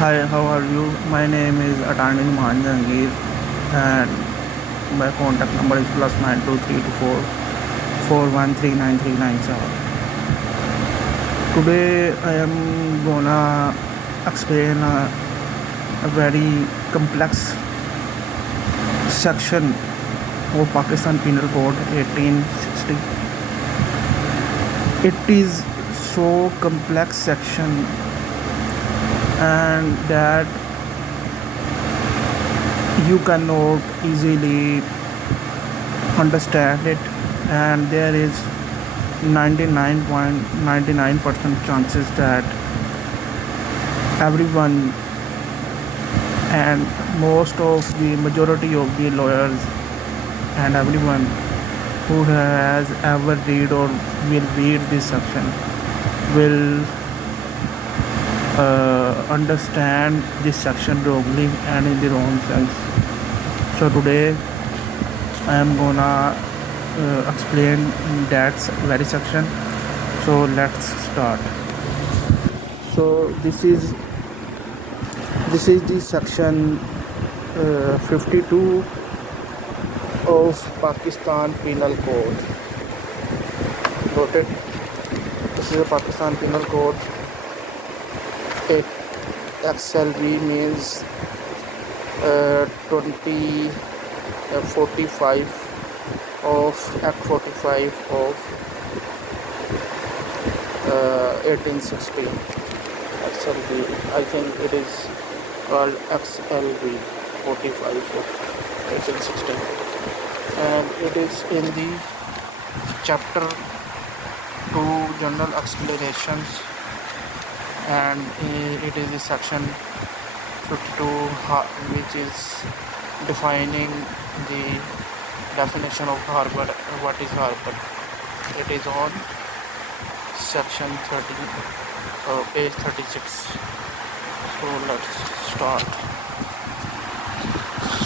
Hi, how are you? My name is Attorney Mohan Jahangir, and my contact number is +9234413939. Today I am gonna explain a very complex section of Pakistan Penal Code 1860. It is so complex section and that you cannot easily understand it, and there is 99.99% chances that everyone and most of the majority of the lawyers and everyone who has ever read or will read this section will understand this section wrongly and in the wrong sense. So today I am gonna explain that very section. So let's start. So this is the section 52 of Pakistan Penal Code. Noted. This is a Pakistan Penal Code. It XLV means 2045 of Act 45 of 1860. XLV, I think it is called XLV 45 of 1860, and it is in the chapter 2 general explanations, and it is the section 52 which is defining the definition of harbor. What is harbor? It is on section 30, page 36. So let's start.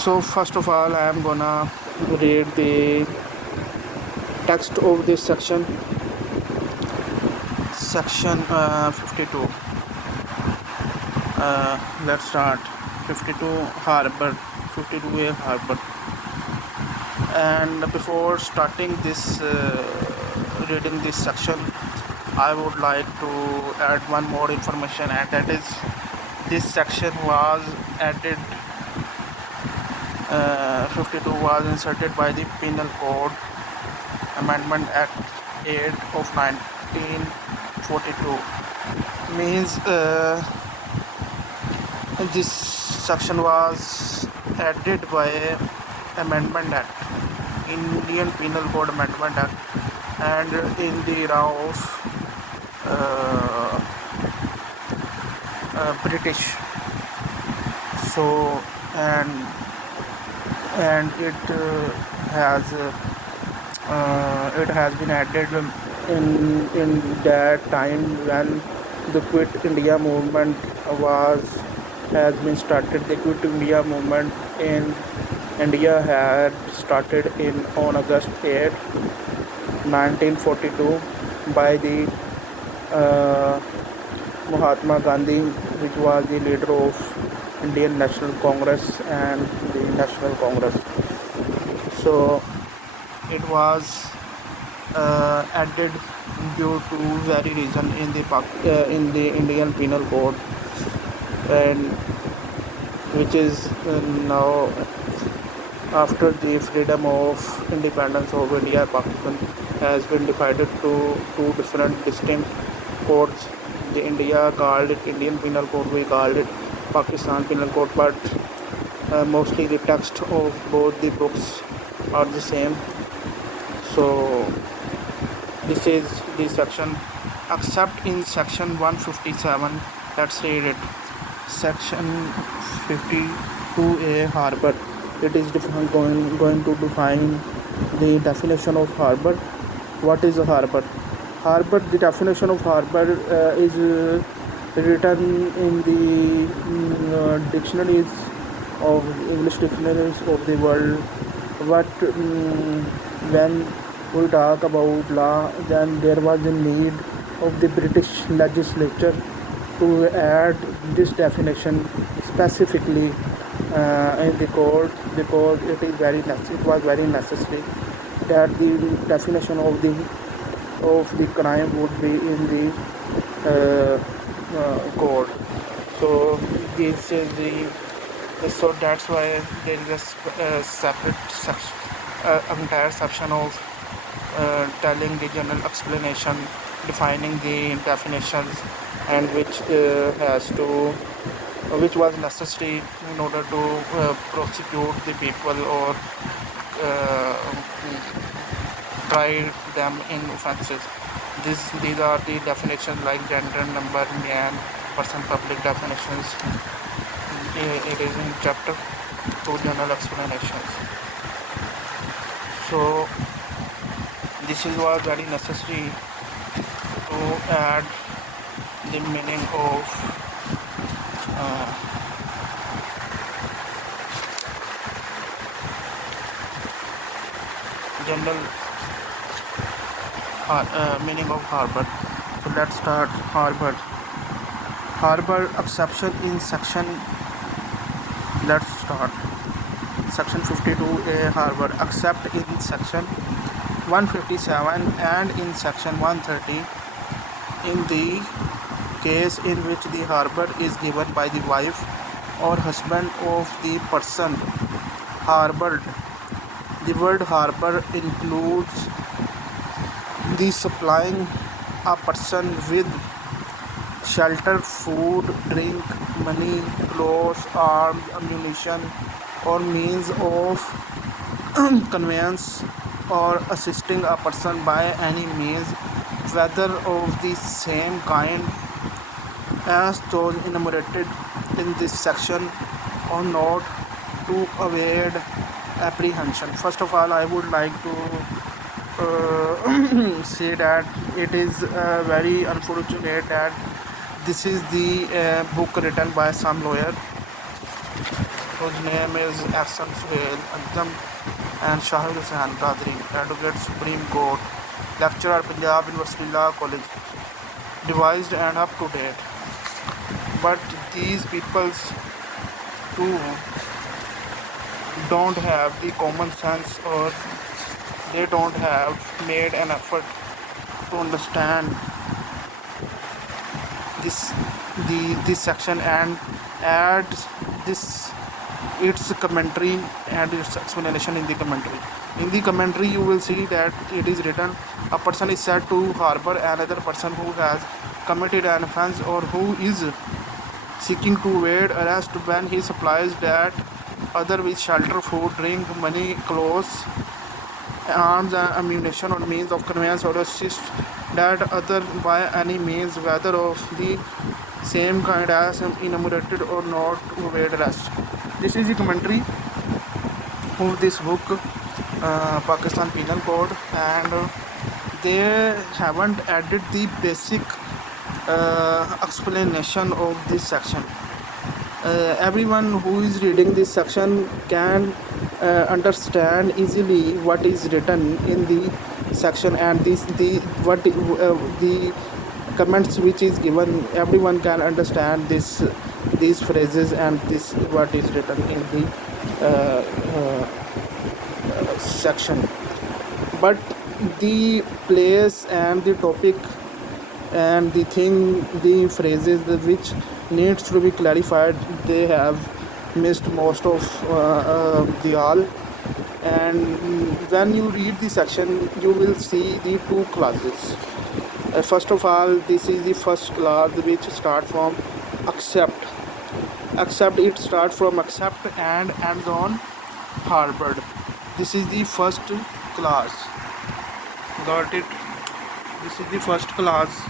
So first of all, I am gonna read the text of this section. Section 52. Let's start. 52 harbor. 52A harbor. And before starting this reading this section, I would like to add one more information, and that is this section was added 52 was inserted by the Penal Code Amendment Act 8 of 1942. Means this section was added by Amendment Act, Indian Penal Code Amendment Act, and in the era of British. So and it has been added in that time when the Quit India movement has been started. The Quit India movement in India had started on August 8, 1942 by the Mahatma Gandhi, which was the leader of Indian National Congress and the National Congress. So it was added due to very reason in the Indian Penal Code, and which is now after the freedom of independence of India, Pakistan has been divided to two different distinct codes. The India called it Indian Penal Code, we called it Pakistan Penal Code, but mostly the text of both the books are the same. So this is the section, except in section 157. Let's read it. Section 52A harbor. It is going to define the definition of harbor. What is a harbor? Harbor, the definition of harbor is written in the dictionaries of English dictionaries of the world. But when we talk about law, then there was a need of the British legislature to add this definition specifically in the code, because it was very necessary that the definition of the crime would be in the code. So this is so that's why there is a separate section, entire section of telling the general explanation, defining the definitions, and which was necessary in order to prosecute the people or uh, try them in offences. These are the definitions like gender, number, man, person, public definitions. It is in chapter 2, general explanations. So this is was very necessary to add the meaning of general meaning of harbor. So let's start harbor. Harbor exception in section. Let's start. Section 52A harbor except in section 157 and in section 130 in the case in which the harbor is given by the wife or husband of the person harbored. The word harbor includes the supplying a person with shelter, food, drink, money, clothes, arms, ammunition, or means of conveyance, or assisting a person by any means, whether of the same kind as those enumerated in this section or not, to avoid apprehension. First of all, I would like to say that it is very unfortunate that this is the book written by some lawyer whose name is Ahsan Suhail Agdam and Shahid Hussain Qadri, Advocate Supreme Court, lecturer Punjab University Law College, devised and up to date. But these peoples too don't have the common sense, or they don't have made an effort to understand this section and add this its commentary and its explanation in the commentary. In the commentary, you will see that it is written, a person is said to harbor another person who has committed an offense or who is seeking to evade arrest when he supplies that other with shelter, food, drink, money, clothes, arms and ammunition, or means of conveyance, or assist that other by any means, whether of the same kind as enumerated or not, to evade arrest. This is the commentary of this book, Pakistan Penal Code, and they haven't added the basic explanation of this section. Everyone who is reading this section can understand easily what is written in the section, and the comments which is given. Everyone can understand these phrases and this what is written in the section. But the place and the topic and the phrases which needs to be clarified, they have missed most of the all. And when you read the section, you will see the two clauses. First of all, this is the first clause which starts from accept. It starts from accept and ends on harbored. This is the first clause. Got it? This is the first clause.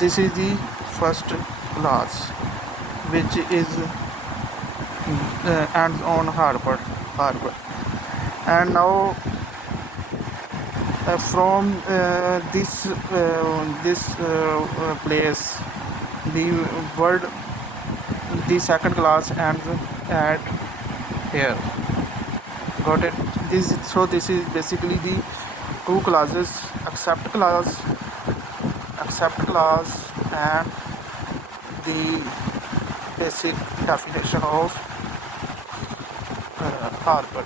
This is the first clause which is ends on harbor. And now from this place, the word, the second clause ends at here. Got it? This is basically the two clauses: accept clause and the basic definition of harbor.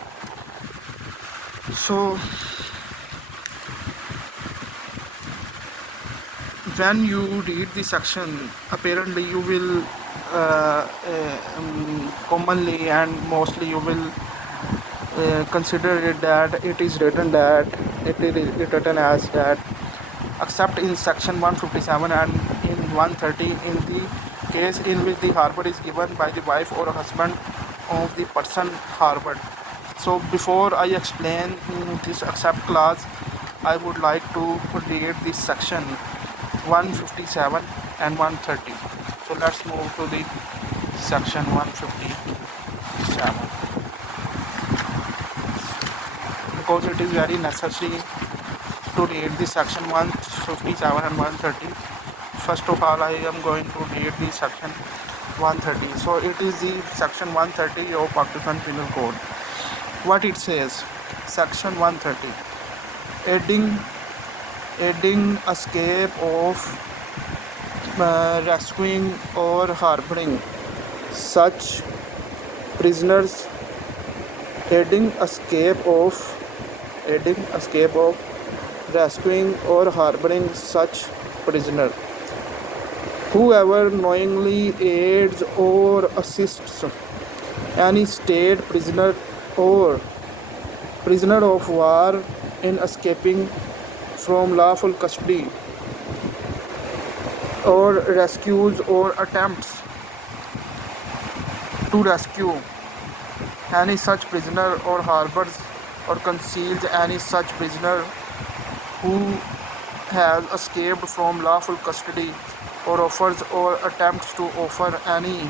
So when you read the section, apparently you will commonly and mostly you will consider it that it is written that it is written as that, except in section 157 and in 130 in the case in which the harbor is given by the wife or husband of the person harbored. So before I explain this except clause, I would like to read this section 157 and 130. So let's move to the section 157, because it is very necessary to read the section 157 and 130. First of all, I am going to read the section 130. So it is the section 130 of Pakistan Penal Code. What it says, section 130, aiding escape of, rescuing or harboring such prisoners, aiding escape of, rescuing or harboring such prisoner. Whoever knowingly aids or assists any state prisoner or prisoner of war in escaping from lawful custody, or rescues or attempts to rescue any such prisoner, or harbors or conceals any such prisoner who has escaped from lawful custody, or offers or attempts to offer any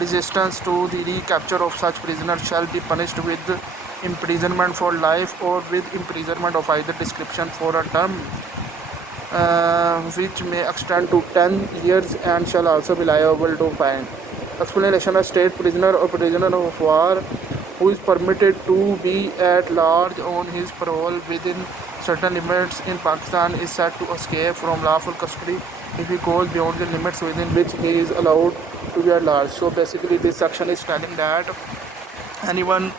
resistance to the recapture of such prisoner, shall be punished with imprisonment for life or with imprisonment of either description for a term which may extend to 10 years, and shall also be liable to fine. Explanation: a state prisoner or prisoner of war who is permitted to be at large on his parole within certain limits in Pakistan is said to escape from lawful custody if he goes beyond the limits within which he is allowed to be at large. So basically this section is telling that anyone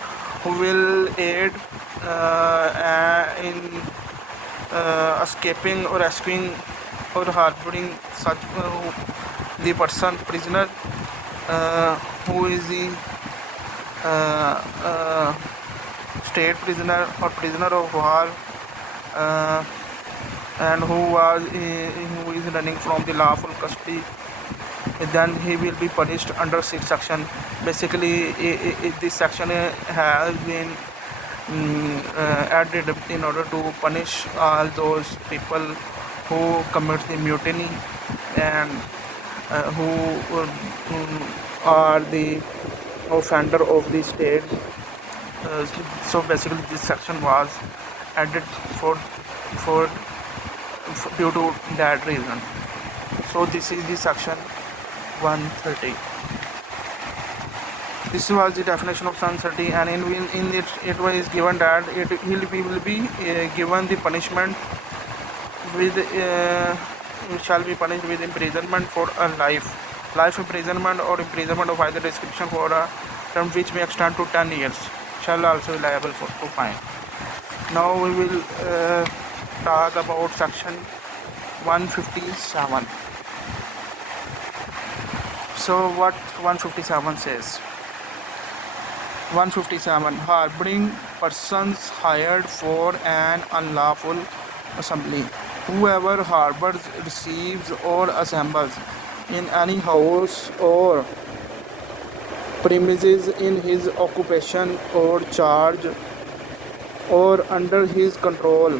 who will aid in escaping or rescuing or harboring such the person prisoner who is the state prisoner or prisoner of war and who is running from the lawful custody, then he will be punished under 6 section. Basically this section has been added in order to punish all those people who commit the mutiny and who are the offender of the state. So basically this section was added for due to that reason. So this is the section 130. This was the definition of 130, and in it was given that he will be given the punishment with shall be punished with imprisonment for a life imprisonment or imprisonment of either description for a term which may extend to 10 years, shall also be liable to fine. Now we will talk about section 157. So what 157 says? 157. Harboring persons hired for an unlawful assembly. Whoever harbors, receives or assembles in any house or premises in his occupation or charge or under his control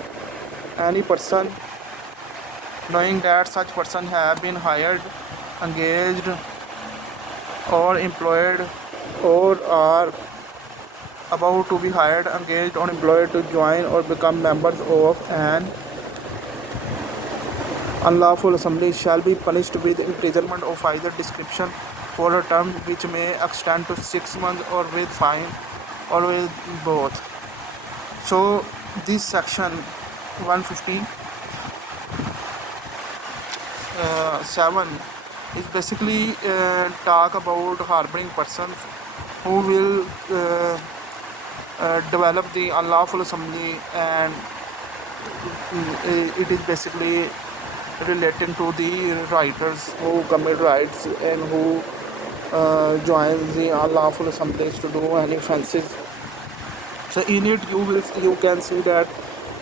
any person, knowing that such person have been hired, engaged or employed or are about to be hired, engaged or employed to join or become members of an unlawful assembly, shall be punished with imprisonment of either description for a term which may extend to 6 months, or with fine, or with both. So this section 157 is basically talk about harboring persons who will develop the unlawful assembly, and it is basically relating to the writers who commit riots and who join the unlawful assemblies to do any offences. So in it you can see that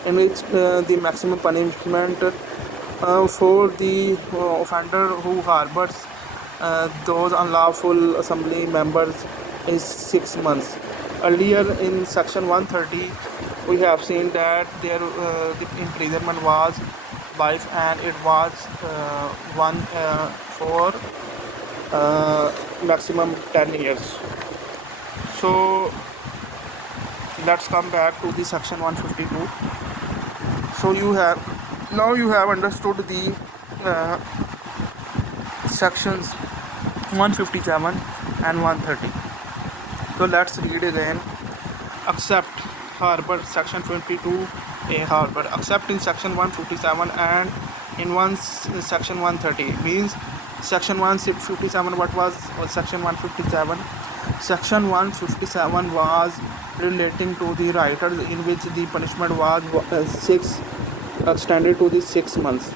in which the maximum punishment for the offender who harbors those unlawful assembly members is 6 months. Earlier in section 130 we have seen that the imprisonment was life, and it was one for maximum 10 years. So let's come back to the section 152. So you have understood the sections 157 and 130. So let's read again. Accept harbor, section 22 a harbor. Accept in section 157 and in section 130 means section 157. What was section 157? Section 157 was relating to the writers, in which the punishment was extended to the 6 months,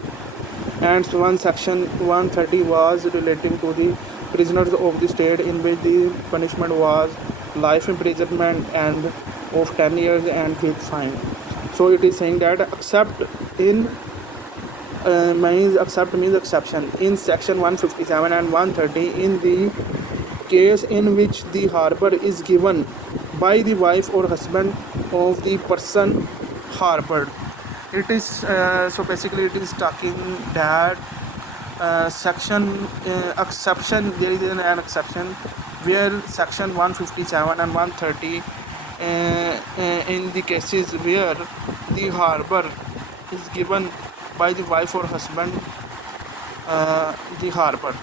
and one section 130 was relating to the prisoners of the state, in which the punishment was life imprisonment and of 10 years and with fine. So it is saying that accept in means exception in section 157 and 130 in the case in which the harbor is given by the wife or husband of the person harbored. It is so basically it is talking that section exception, there is an exception where section 157 and 130 in the cases where the harbor is given by the wife or husband the harbor.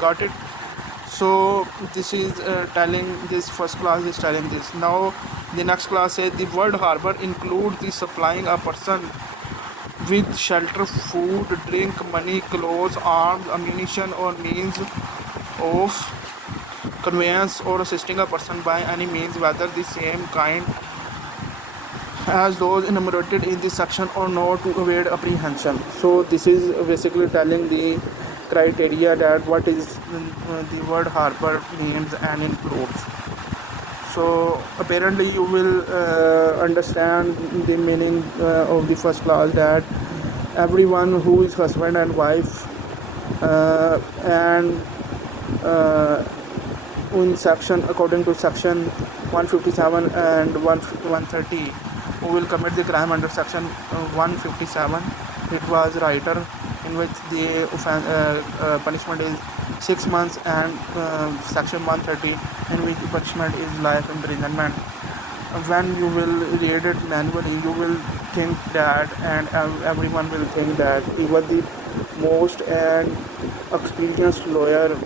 Got it? So this is telling, this first class is telling this. Now the next class says the word harbor includes the supplying a person with shelter, food, drink, money, clothes, arms, ammunition, or means of conveyance, or assisting a person by any means, whether the same kind as those enumerated in this section or not, to evade apprehension. So this is basically telling the criteria that what is the word harbor means and includes. So apparently you will understand the meaning of the first clause, that everyone who is husband and wife and in section, according to section 157 and 130, who will commit the crime under section 157, it was writer, in which the punishment is 6 months, and section 130 in which the punishment is life imprisonment. When you will read it manually, you will think that, and everyone will think that, even the most and experienced lawyer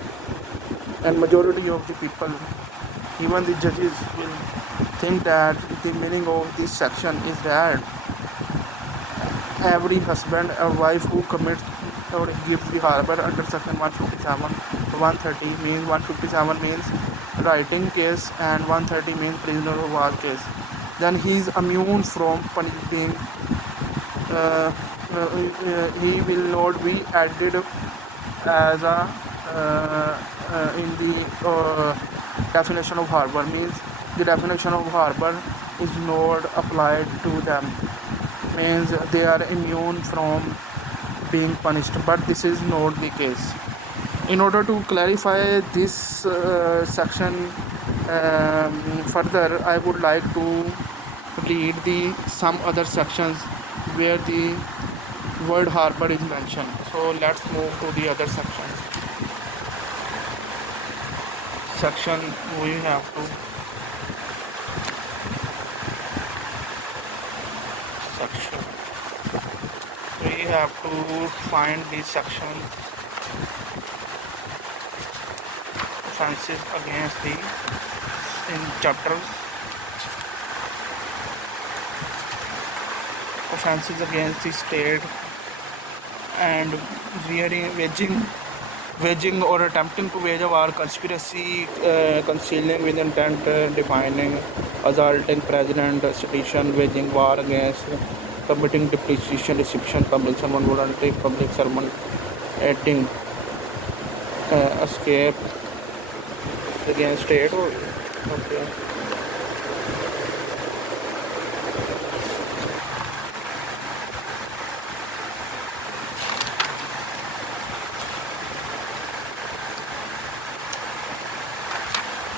and majority of the people, even the judges, will think that the meaning of this section is that every husband or wife who commits or gives the harbor under section 157, 130 means 157 means writing case and 130 means prisoner of war case, then he is immune from being he will not be added as a in the definition of harbor, means the definition of harbor is not applied to them, means they are immune from being punished, but this is not the case. In order to clarify this section further, I would like to read some other sections where the word harbor is mentioned. So let's move to the other sections. Section we have to find the section offenses against the in chapters offenses against the state and waging waging or attempting to wage a war, conspiracy, concealing with intent, defining, assaulting president, sedition, waging war against, committing depreciation, deception, compelling someone voluntary public servant, aiding, escape against state. Or okay.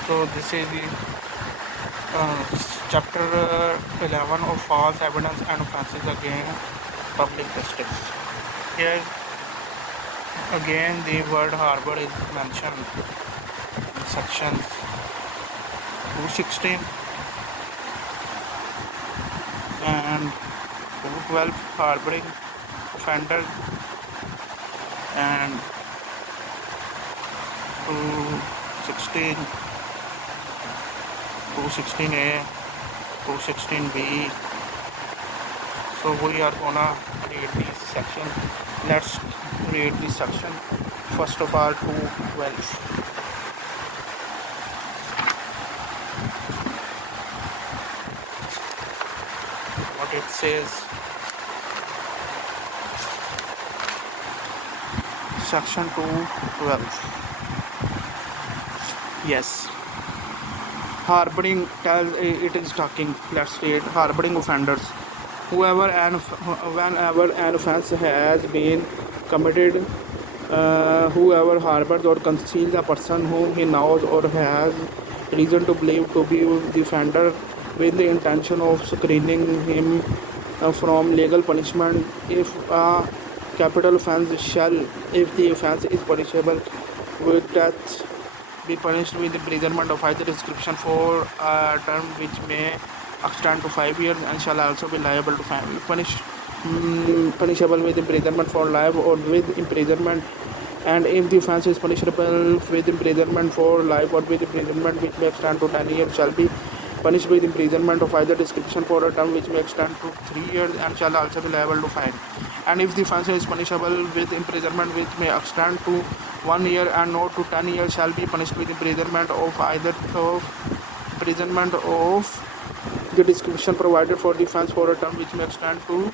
So this is the chapter 11 of false evidence and offences against public justice. Here again the word harbor is mentioned in section 216 and 212, harboring offender, and 216, 216A, 216B. So we are gonna read these sections. Let's read this section. First of all, 212. What it says. Section 212. Yes. Harboring tells it is talking. Let's read. Harboring offenders. Whenever an offence has been committed, whoever harbors or conceals a person whom he knows or has reason to believe to be the offender with the intention of screening him from legal punishment, if a capital offence shall, if the offence is punishable with death, be punished with imprisonment of either description for a term which may extend to 5 years, and shall also be liable to punishable with imprisonment for life or with imprisonment. And if the offence is punishable with imprisonment for life or with imprisonment which may extend to 10 years, shall be punished with imprisonment of either description for a term which may extend to 3 years, and shall also be liable to fine. And if the offence is punishable with imprisonment which may extend to 1 year and not to 10 years, shall be punished with imprisonment of either of imprisonment of the description provided for the offence for a term which may extend to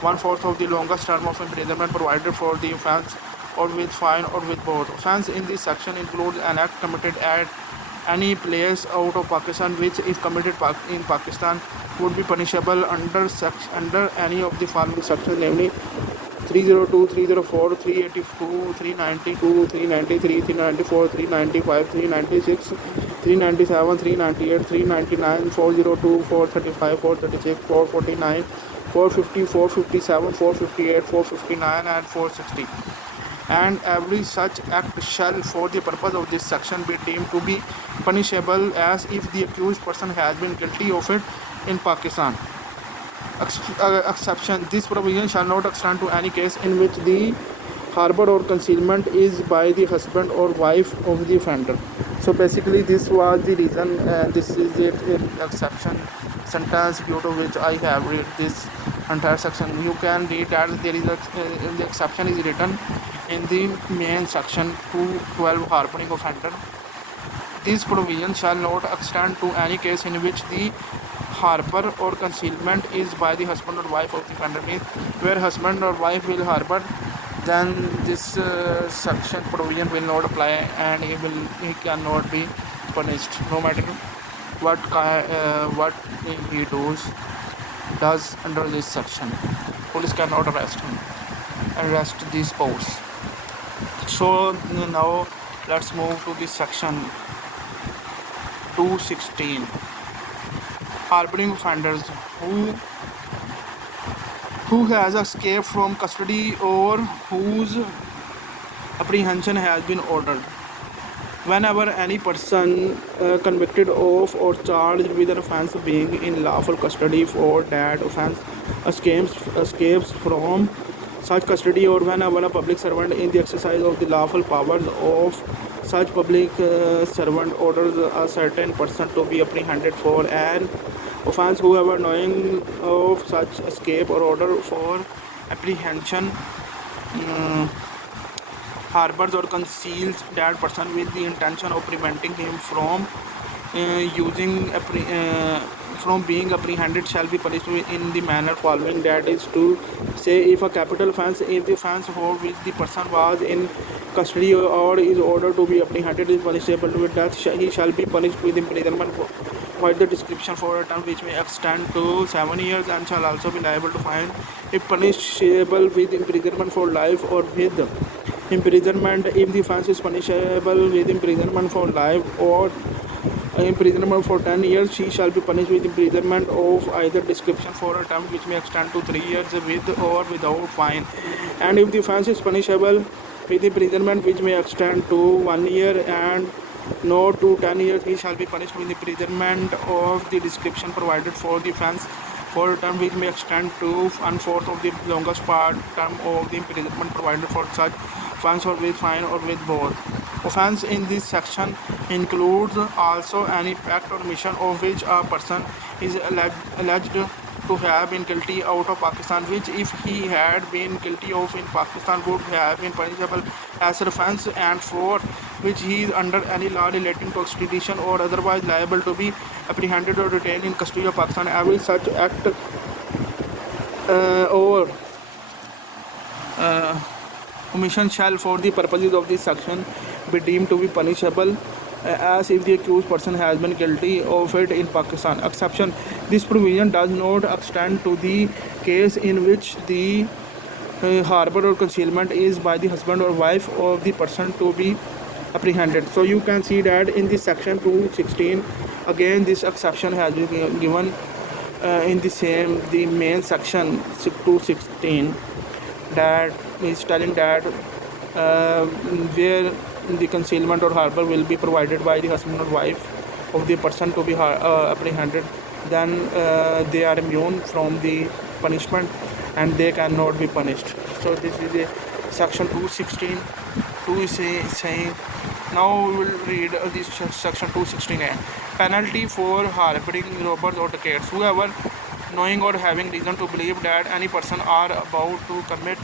1/4 of the longest term of imprisonment provided for the offence, or with fine or with both. Offence in this section includes an act committed at any place out of Pakistan which, if committed in Pakistan, would be punishable under any of the following sections, namely 302, 304, 382, 392, 393, 394, 395, 396, 397, 398, 399, 402, 435, 436, 449, 450, 457, 458, 459, and 460. And every such act shall, for the purpose of this section, be deemed to be punishable as if the accused person has been guilty of it in Pakistan. Exception: this provision shall not extend to any case in which the harbor or concealment is by the husband or wife of the offender. So basically this was the reason, this is the exception sentence due to which I have read this entire section. You can read that there is the exception is written in the main section 212, harboring offender. This provision shall not extend to any case in which the harbor or concealment is by the husband or wife of the offender. Means where husband or wife will harbor, then this section provision will not apply, and he cannot be punished no matter what he does under this section. Police cannot arrest the spouse. So now let's move to the section 216, harboring offenders who has escaped from custody or whose apprehension has been ordered. Whenever any person convicted of or charged with an offence being in lawful custody for that offence escapes from such custody, or whenever a public servant in the exercise of the lawful powers of such public servant orders a certain person to be apprehended for an offence, whoever knowing of such escape or order for apprehension harbors or conceals that person with the intention of preventing him from using from being apprehended shall be punished in the manner following, that is to say, if a capital offence, if the offence for which the person was in custody or is ordered to be apprehended is punishable with death, he shall be punished with imprisonment for the description for a term which may extend to 7 years, and shall also be liable to fine if punishable with imprisonment for life or with imprisonment. If the offence is punishable with imprisonment for life or imprisonment for 10 years, she shall be punished with imprisonment of either description for a term which may extend to 3 years with or without fine. And if the offence is punishable with imprisonment which may extend to 1 year and not to 10 years, he shall be punished with imprisonment of the description provided for the offence for a term which may extend to 1/4 of the longest part term of the imprisonment provided for such offence, or with fine or with both. Offence in this section includes also any act or omission of which a person is alleged to have been guilty out of Pakistan, which if he had been guilty of in Pakistan would have been punishable as an offence, and for which he is under any law relating to extradition or otherwise liable to be apprehended or detained in custody of Pakistan. Every such act or omission shall, for the purposes of this section, be deemed to be punishable as if the accused person has been guilty of it in Pakistan. Exception: this provision does not extend to the case in which the harbor or concealment is by the husband or wife of the person to be apprehended. So you can see that in this section 216, again this exception has been given in the main section 216, that is telling that where the concealment or harbor will be provided by the husband or wife of the person to be apprehended, then they are immune from the punishment and they cannot be punished. So this is a section 216. 2 is saying, now we will read this section 216a. Penalty for harboring robbers or dacoits. Whoever, knowing or having reason to believe that any person are about to commit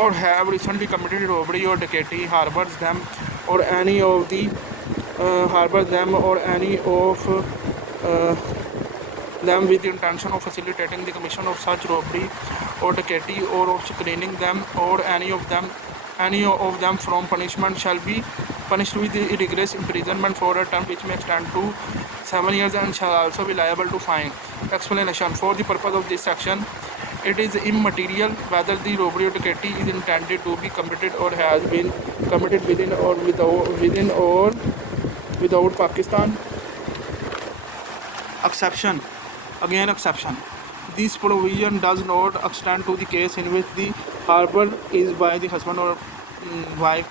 or have recently committed robbery or dacoity, harbors them or any of the them with the intention of facilitating the commission of such robbery or dacoity, or of screening them or any of them from punishment, shall be punished with the rigorous imprisonment for a term which may extend to 7 years, and shall also be liable to fine. Explanation: for the purpose of this section, it is immaterial whether the robbery or dacoity is intended to be committed or has been committed within or without Pakistan. Exception: again exception. This provision does not extend to the case in which the harbor is by the husband or wife.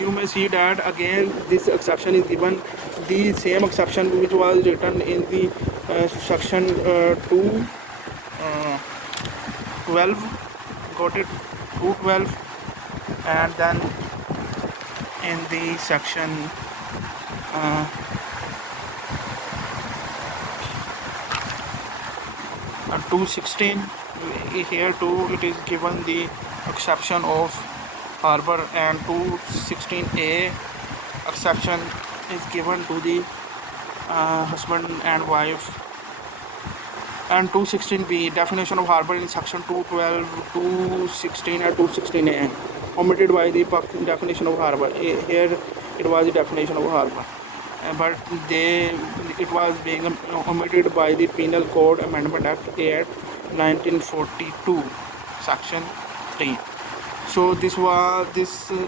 You may see that again this exception is given, the same exception which was written in the section 212, got it, 212, and then in the section 216, here too it is given the exception of harbor, and 216a exception is given to the husband and wife, and 216b definition of harbor in section 212, 216 and 216a omitted by the definition of harbor. Here it was the definition of harbor, but it was being omitted by the Penal Code Amendment Act 1942 section 3. So this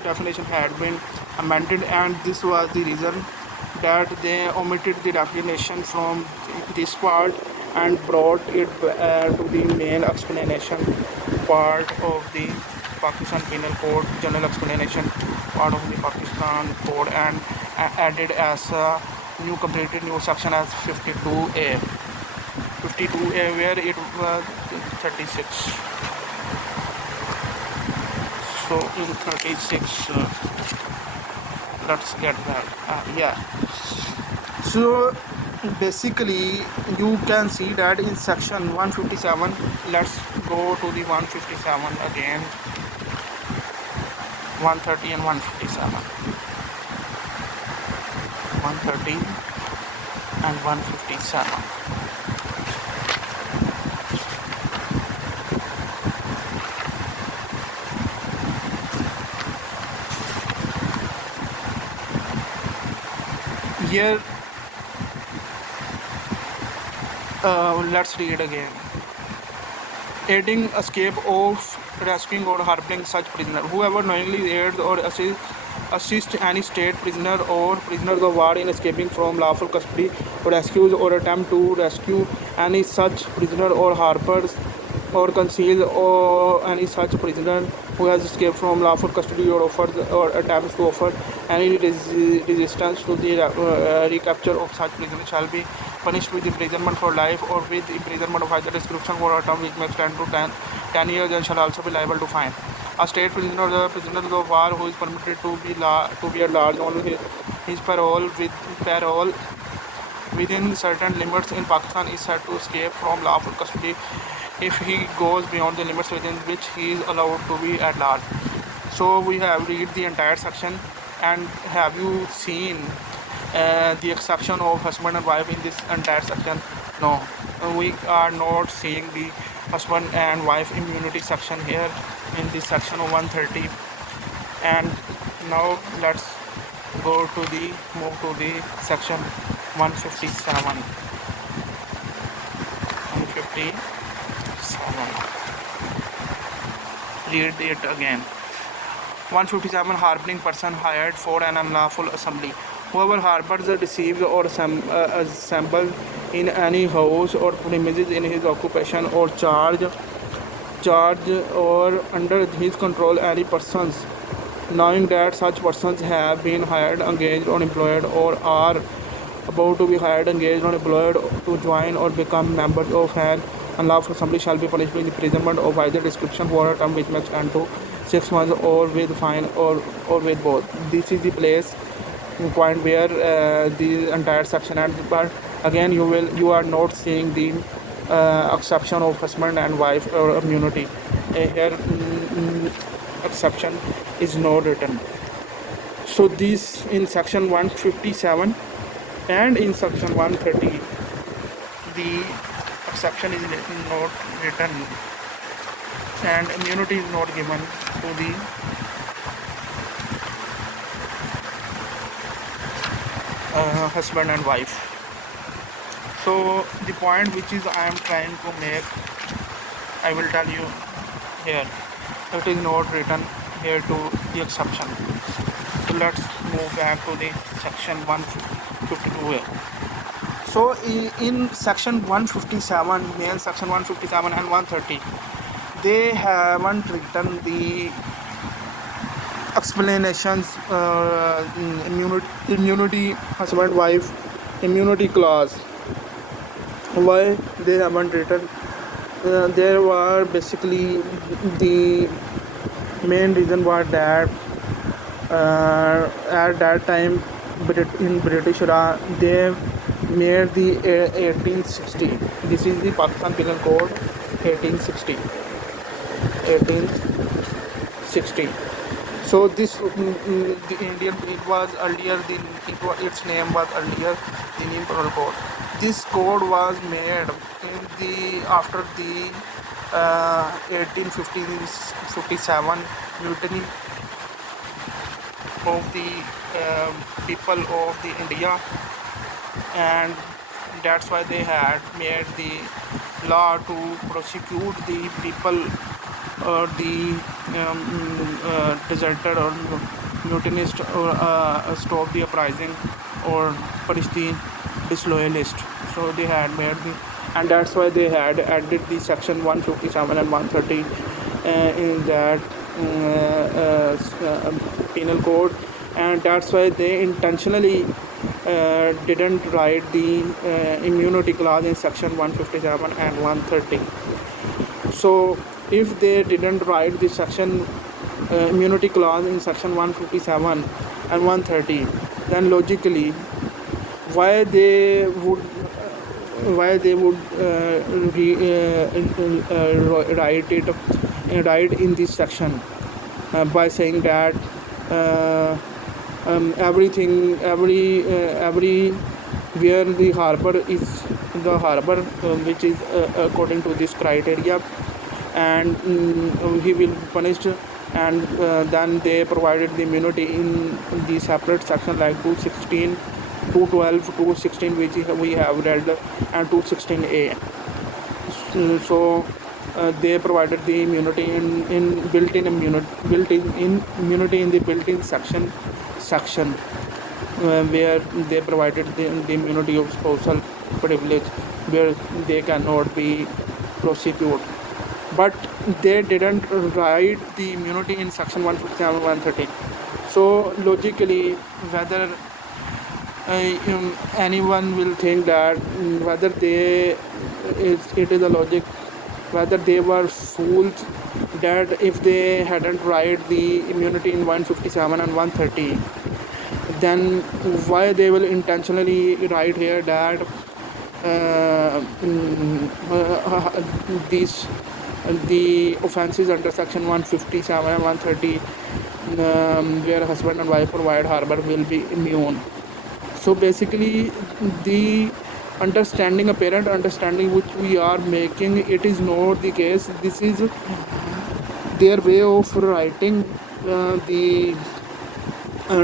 definition had been amended, and this was the reason that they omitted the definition from this part and brought it to the main explanation part of the Pakistan Penal Code, general explanation part of the Pakistan Code, and added as a completed new section as 52A, where it was 36. So in 36, let's get that. So basically you can see that in section 157, let's go to the 157 again. 130 and 157. 130 and 157. Here, let's read again. Aiding escape of rescuing or harboring such prisoner. Whoever knowingly aids or assist any state prisoner or prisoners of war in escaping from lawful custody or rescues or attempt to rescue any such prisoner or harbors or conceals or any such prisoner who has escaped from lawful custody or offers or attempts to offer any resistance to the recapture of such prisoner shall be punished with imprisonment for life or with imprisonment of either description for a term which may extend to 10 years and shall also be liable to fine. A state prisoner or prisoner of war who is permitted to be at large on his parole within certain limits in Pakistan is said to escape from lawful custody if he goes beyond the limits within which he is allowed to be at large. So we have read the entire section, and have you seen the exception of husband and wife in this entire section? No, we are not seeing the husband and wife immunity section here in this section of 130. And now let's move to the section 157. 157. Read it again. 157. Harboring person hired for an unlawful assembly. Whoever harbors, deceives, or assembles in any house or premises in his occupation or charge or under his control any persons, knowing that such persons have been hired, engaged, or employed, or are about to be hired, engaged, or employed to join or become members of an unlawful assembly, shall be punished with imprisonment of either description for a term which may extend to 6 months or with fine or with both. This is the point where the entire section ends. But again, you are not seeing the exception of husband and wife or immunity. Here exception is not written. So this in section 157 and in section 130 the exception is not written and immunity is not given to the husband and wife. So the point which is I am trying to make, I will tell you here. It is not written here to the exception. So let's move back to the section 152 here. So in section 157, main section 157 and 130, they haven't written the explanations, immunity, husband wife immunity clause. Why they haven't written? There were basically the main reason was that at that time in British era they made the 1860. This is the Pakistan Penal Code 1860. So this the Indian, it was earlier its name was earlier the Indian Penal Code. This code was made in the after the 1857 mutiny of the people of the India, and that's why they had made the law to prosecute the people or the deserter or mutinist or stop the uprising or punish the disloyalist. So they had made and that's why they had added the section 157 and 130 in that penal code, and that's why they intentionally didn't write the immunity clause in section 157 and 130. So if they didn't write the section immunity clause in section 157 and 130, then logically why they would write in this section? by saying that every where the harbor is the harbor which is according to this criteria, and he will be punished. And then they provided the immunity in the separate section like 216, 212, 216, which we have read, and 216A. So they provided the immunity in built-in immunity in the built-in section where they provided the immunity of spousal privilege, where they cannot be prosecuted. But they didn't write the immunity in section 157, 130. So logically, whether anyone will think that whether it is a logic, whether they were fools that if they hadn't write the immunity in 157 and 130, then why they will intentionally write here that the offences under section 157 and 130 where husband and wife provide harbor will be immune. So basically the apparent understanding which we are making, it is not the case. This is their way of writing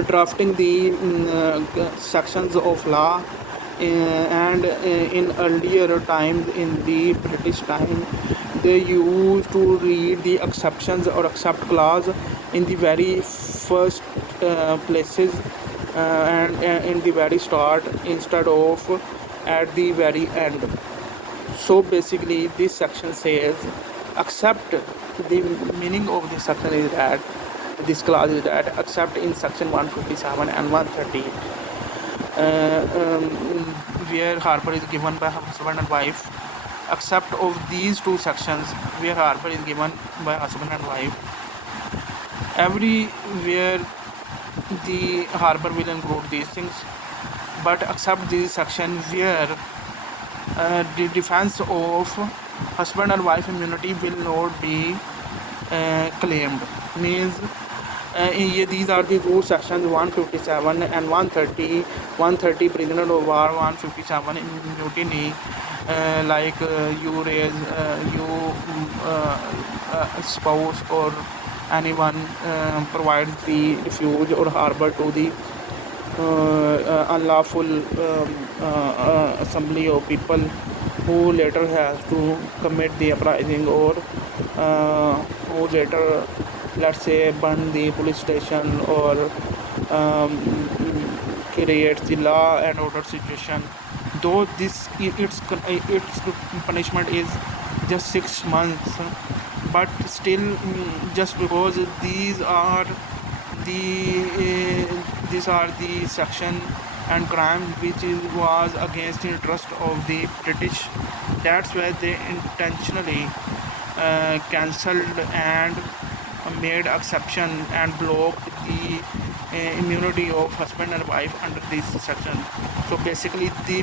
drafting the sections of law, and in earlier times, in the British time, they used to read the exceptions or except clause in the very first places, and in the very start instead of at the very end. So basically this section says, except, the meaning of this section is that this clause is that except in section 157 and 130 where harbor is given by husband and wife, except of these two sections where harbor is given by husband and wife, everywhere the harbor will include these things, but except this section where the defense of husband and wife immunity will not be claimed. Means these are the two sections, 157 and 130. 130 prisoner of war, 157 in mutiny, like you raise spouse or anyone provides the refuge or harbor to the unlawful assembly of people who later has to commit the uprising, or who later, let's say, burn the police station, or creates the law and order situation. Though its punishment is just 6 months, but still, just because these are the section and crime which was against the interest of the British, that's why they intentionally cancelled and made exception and blocked the immunity of husband and wife under this section. So basically the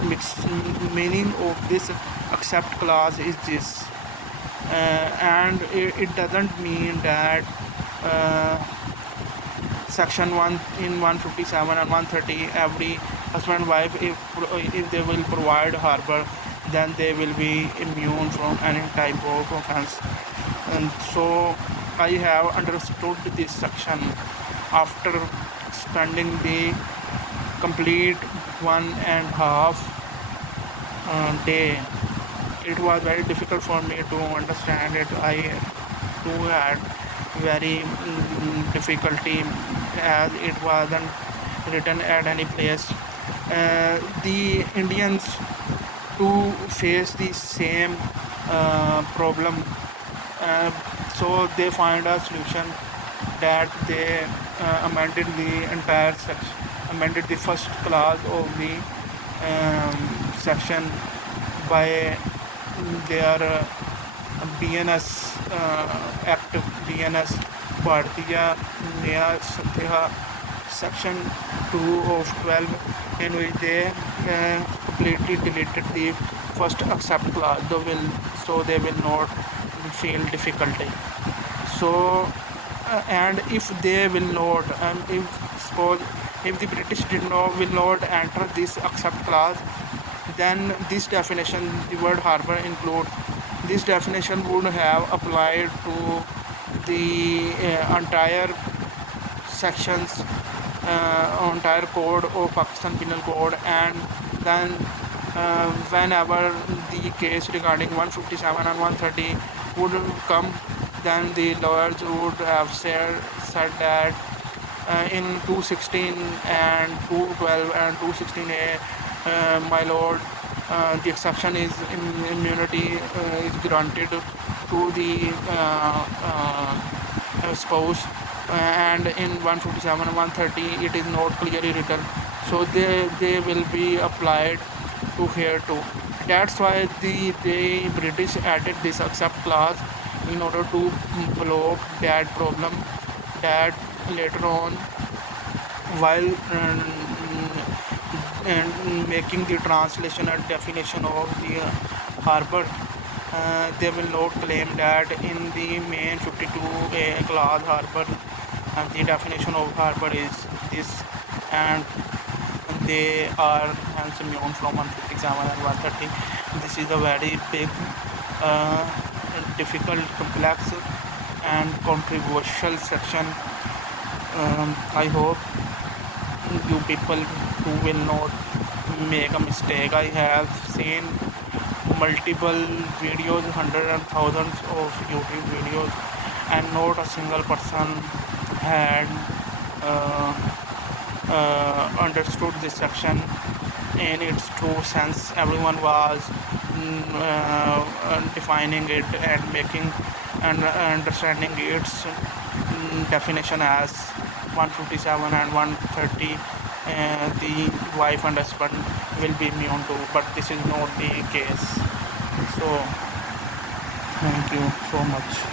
meaning of this except clause is this, and it doesn't mean that section 1 in 157 and 130 every husband and wife, if they will provide harbor, then they will be immune from any type of offense. And so I have understood this section after spending the complete 1.5 day. It was very difficult for me to understand it. I too had very difficulty, as it wasn't written at any place. The Indians to face the same problem, so they find a solution that they amended the entire section, amended the first clause of the section by their BNS Act, BNS Bharatiya Nyaya Sanhita section 2 of 12, in which they completely deleted the first accept clause, so they will not feel difficulty. So and if they will not, and if suppose if the British did not will not enter this accept clause, then this definition, the word harbor include, this definition would have applied to the entire sections, entire code of Pakistan Penal Code, and then whenever the case regarding 157 and 130 would come, then the lawyers would have said that in 216 and 212 and 216A, my lord, the exception is immunity is granted to the spouse, and in 157 and 130 it is not clearly written, so they will be applied to here too. That's why the British added this accept clause in order to block that problem, that later on while making the translation and definition of the harbor, they will not claim that in the main 52A clause harbor, the definition of harbor is this, and they are hence immune from 157 and 130. This is a very big, difficult, complex, and controversial section. I hope you people who will not make a mistake. I have seen multiple videos, hundreds and thousands of YouTube videos, and not a single person had understood this section in its true sense. Everyone was defining it and making and understanding its definition as 157 and 130, the wife and husband will be immune to, but this is not the case. So thank you so much.